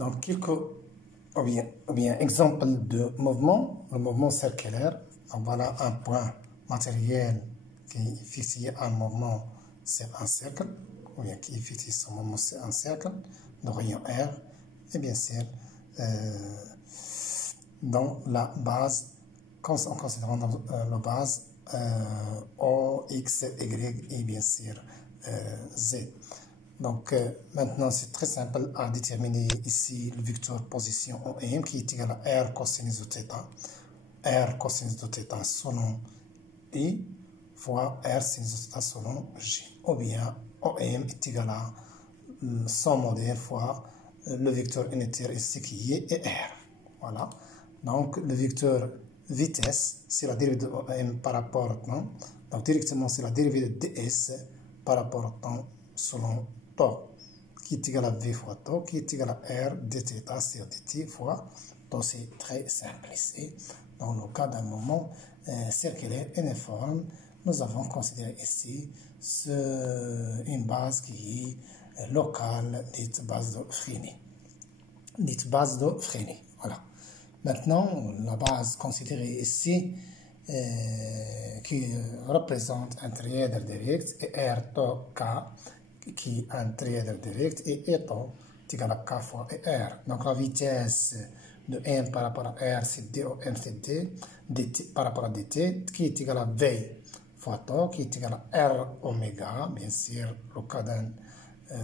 Donc, ou bien exemple de mouvement, le mouvement circulaire. Donc, voilà un point matériel qui est fixé un mouvement sur un cercle, ou bien qui est fixé son mouvement sur un cercle de rayon R, et bien sûr, dans la base, en considérant la base O, X, Y et bien sûr Z. Donc maintenant c'est très simple à déterminer ici le vecteur position OM qui est égal à R cosinus de θ. R cosinus de θ selon I fois R sinus de θ selon J. Ou bien OM est égal à son modèle fois le vecteur unitaire ici qui est R. Voilà. Donc le vecteur vitesse, c'est la dérivée de OM par rapport au temps. Donc directement c'est la dérivée de ds par rapport au temps selon tau, qui est égal à V fois tau, qui est égal à R dθ sur dt fois tau. C'est très simple ici. Dans le cas d'un mouvement circulaire uniforme, nous avons considéré ici une base qui est locale, dite base de Freinet. Voilà. Maintenant, la base considérée ici, qui représente un trièdre direct, et R tau K, qui est un trièdre direct, et E tau est égal à K fois R. Donc la vitesse de M par rapport à R, c'est DOM, c'est dt par rapport à dt, qui est égal à V fois tau, qui est égal à R oméga, bien sûr, le cas d'un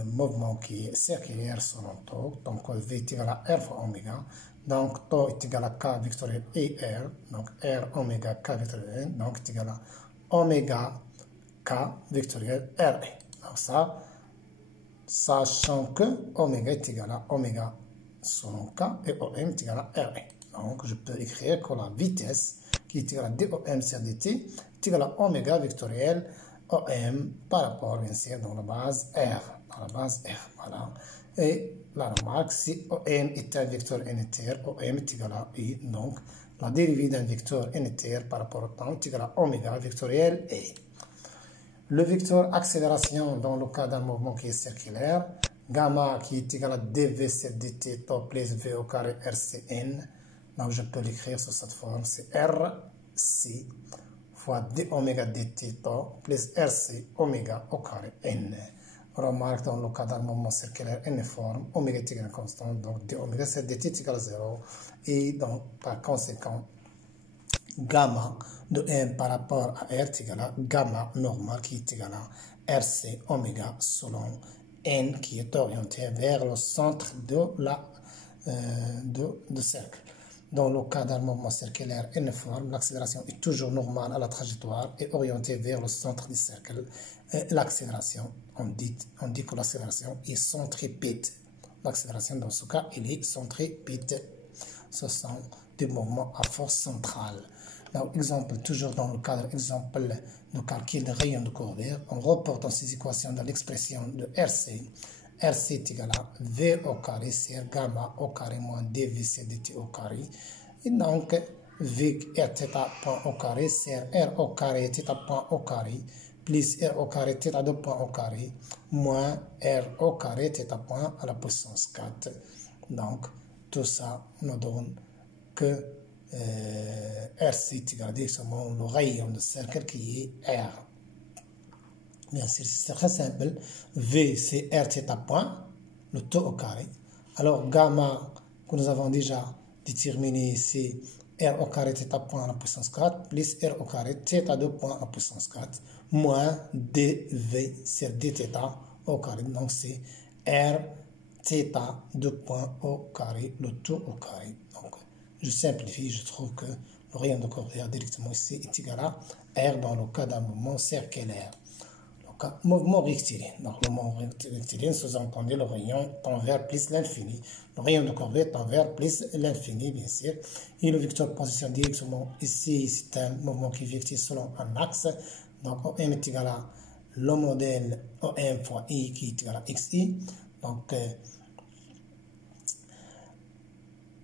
mouvement qui est circulaire selon tau, donc V est égal à R fois oméga, donc tau est égal à K vectoriel et R, donc R oméga K vectoriel, donc est égal à oméga K vectoriel R. Donc ça, sachant que oméga est égal à oméga selon K et OM est égal à R. Donc je peux écrire que la vitesse qui est égale à DOM sur dt est égale à oméga vectoriel OM par rapport bien sûr dans la base R. Voilà. Et la remarque, si OM est un vecteur unitaire, OM est égal à I, donc la dérivée d'un vecteur unitaire par rapport au temps est égal à oméga vectoriel E. Le vecteur accélération dans le cas d'un mouvement qui est circulaire, gamma qui est égal à dv sur dt tau plus v au carré rcn, donc je peux l'écrire sous cette forme, c'est rc fois d oméga dt tau plus rc oméga au carré n. Remarque dans le cas d'un mouvement circulaire uniforme, oméga est égal à constante, donc d oméga sur dt est égal à 0, et donc par conséquent, gamma de M par rapport à R est égal à gamma normal qui est égal à RC oméga selon N qui est orienté vers le centre de cercle. Dans le cas d'un mouvement circulaire uniforme, l'accélération est toujours normale à la trajectoire et orientée vers le centre du cercle. L'accélération, on dit que l'accélération est centripète. L'accélération dans ce cas, elle est centripète. Ce sont des mouvements à force centrale. Donc, exemple, toujours dans le cadre exemple de calcul de rayon de Corbière, on reporte dans ces équations de l'expression de RC. RC est égal à V au carré sur gamma au carré moins dv sur dt au carré. Et donc, V r θ point au carré sur R au carré θ point au carré plus R au carré θ 2 point au carré moins R au carré θ point à la puissance 4. Donc, tout ça nous donne que RC est égal à directement le rayon de cercle qui est R. Bien sûr, c'est très simple. V, c'est R θ point, le taux au carré. Alors, gamma, que nous avons déjà déterminé, c'est R au carré θ point à la puissance 4, plus R au carré θ 2 point à la puissance 4, moins dV sur dθ au carré. Donc, c'est R θ 2 point au carré, le taux au carré. Donc, je simplifie, je trouve que le rayon de Corbière directement ici est égal à R dans le cas d'un mouvement circulaire. Mouvement rectiligne. Donc, le mouvement rectiligne, sous-entendu, le rayon tend vers plus l'infini. Le rayon de Corbière tend vers plus l'infini, bien sûr. Et le vecteur position directement ici, c'est un mouvement qui est vecteur selon un axe. Donc, OM est égal à le modèle OM fois I qui est égal à XI. Donc,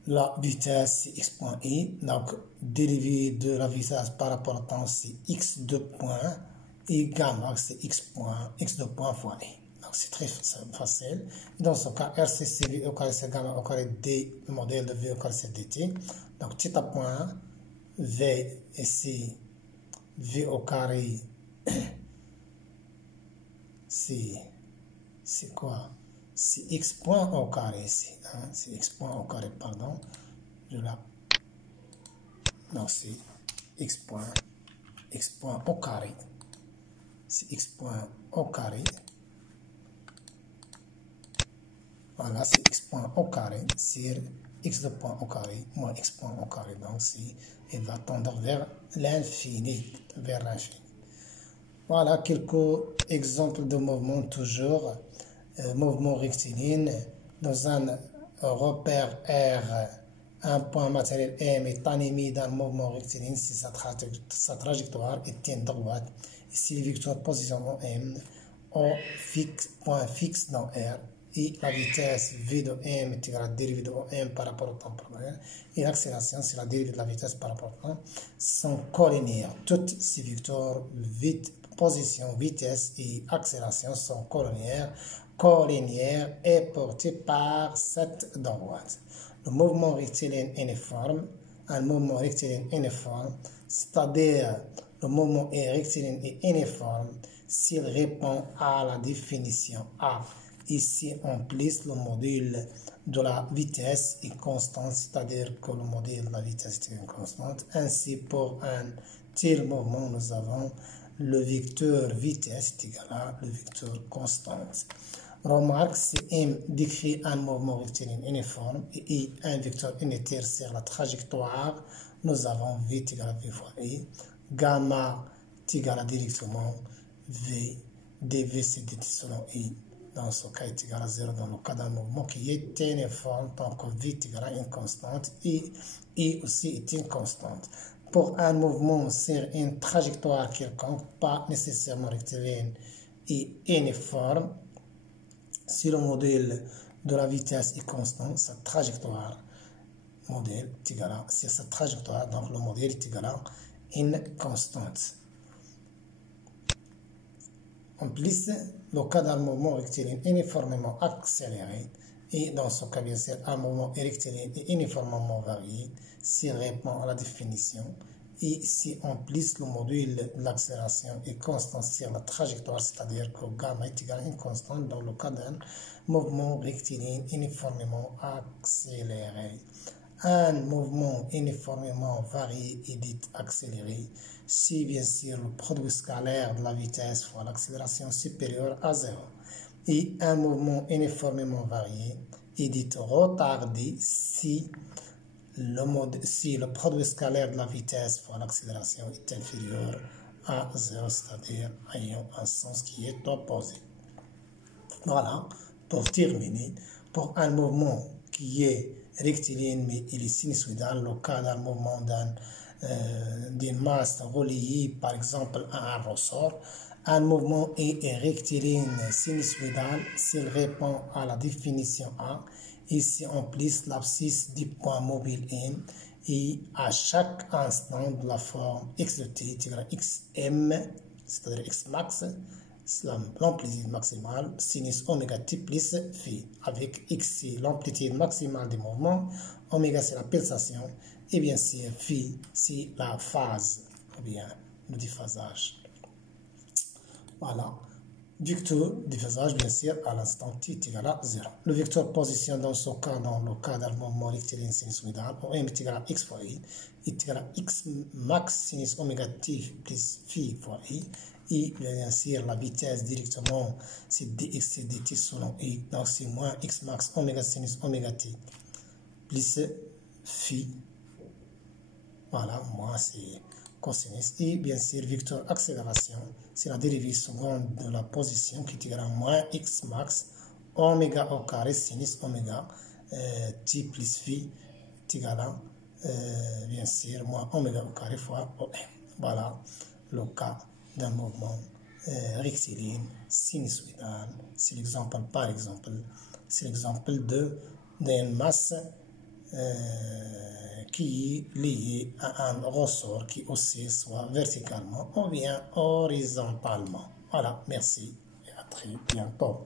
la vitesse, c'est x point I. Donc, dérivée de la vitesse par rapport au temps, c'est x2 point. Et gamma, c'est x2 point fois I. Donc, Donc c'est très facile. Dans ce cas, RC c'est V au carré c'est gamma au carré D, le modèle de V au carré c'est dt. Donc θ point V ici, V au carré, c'est quoi? C'est x point au carré ici. Hein? C'est x point au carré, pardon. Donc c'est x point au carré. C'est x point au carré. Voilà, c'est x point au carré sur x de point au carré moins x point au carré. Donc, il va tendre vers l'infini, Voilà quelques exemples de mouvements toujours. Mouvement rectiligne dans un repère R, un point matériel M est animé d'un mouvement rectiligne si sa trajectoire est droite. Ici, le vecteur position M, point fixe dans R. Et la vitesse v de m est égale à la dérivée de m par rapport au temps probable. Et l'accélération, c'est la dérivée de la vitesse par rapport au temps, sont collinéaires. Toutes ces vecteurs, position, vitesse et accélération sont collinéaires et portés par cette droite. Le mouvement rectiligne uniforme, un mouvement rectiligne uniforme, c'est-à-dire le mouvement rectiligne est uniforme s'il répond à la définition A. Ici, on place le module de la vitesse est constant, c'est-à-dire que le module de la vitesse est constante. Ainsi, pour un tel mouvement, nous avons le vecteur vitesse est égal à le vecteur constante. Remarque, si M décrit un mouvement rectiligne uniforme et I un vecteur unitaire sur la trajectoire, nous avons V est égal à V fois I. Gamma est égal à directement V, dV c'est dt selon I. Dans ce cas, est égal à 0 dans le cas d'un mouvement qui est uniforme, tant que V est égal à une constante, et I aussi est une constante. Pour un mouvement sur une trajectoire quelconque, pas nécessairement rectiligne et uniforme, si le modèle de la vitesse est constant, sa trajectoire modèle est égal à, sur sa trajectoire, donc le modèle est égal à une constante. En plus, le cas d'un mouvement rectiligne uniformément accéléré, et dans ce cas, bien sûr, un mouvement rectiligne est uniformément varié s'il répond à la définition, et si en plus le module de l'accélération est constant sur la trajectoire, c'est-à-dire que gamma est égal à une constante dans le cas d'un mouvement rectiligne uniformément accéléré. Un mouvement uniformément varié est dit accéléré si bien sûr le produit scalaire de la vitesse fois l'accélération supérieure à 0. Et un mouvement uniformément varié est dit retardé si le produit scalaire de la vitesse fois l'accélération est inférieur à 0, c'est-à-dire ayant un sens qui est opposé. Voilà, pour terminer, pour un mouvement qui est rectiligne mais il est sinusoïdal, le cas d'un mouvement d'une masse reliée par exemple à un ressort, un mouvement est rectiligne sinusoïdal s'il répond à la définition A. Ici on place l'abscisse du point mobile N et à chaque instant de la forme x de t est égal à xm, c'est-à-dire x max, l'amplitude maximale sinus oméga t plus phi, avec x c'est l'amplitude maximale du mouvement, oméga c'est la pulsation, et bien sûr phi c'est la phase, ou bien le déphasage. Voilà. Vecteur déphasage, bien sûr, à l'instant t est égal à 0. Le vecteur position dans ce cas, dans le cas d'un mouvement rectiligne sinusoïdal, M est égal à x fois I, est égal à x max sinus oméga t plus phi fois I. Et bien sûr, la vitesse directement, c'est dx et dt selon I. Donc, c'est moins x max oméga sinus oméga t plus phi. Voilà, moi, c'est cosinus. Et bien sûr, vecteur accélération, c'est la dérivée seconde de la position qui est égale à moins x max oméga au carré sinus oméga t plus phi est égal à, bien sûr, moins oméga au carré fois OM. Voilà le cas d'un mouvement rectiligne sinusoïdal. C'est l'exemple, par exemple, c'est l'exemple d'une masse qui est liée à un ressort qui oscille soit verticalement ou bien horizontalement. Voilà, merci et à très bientôt.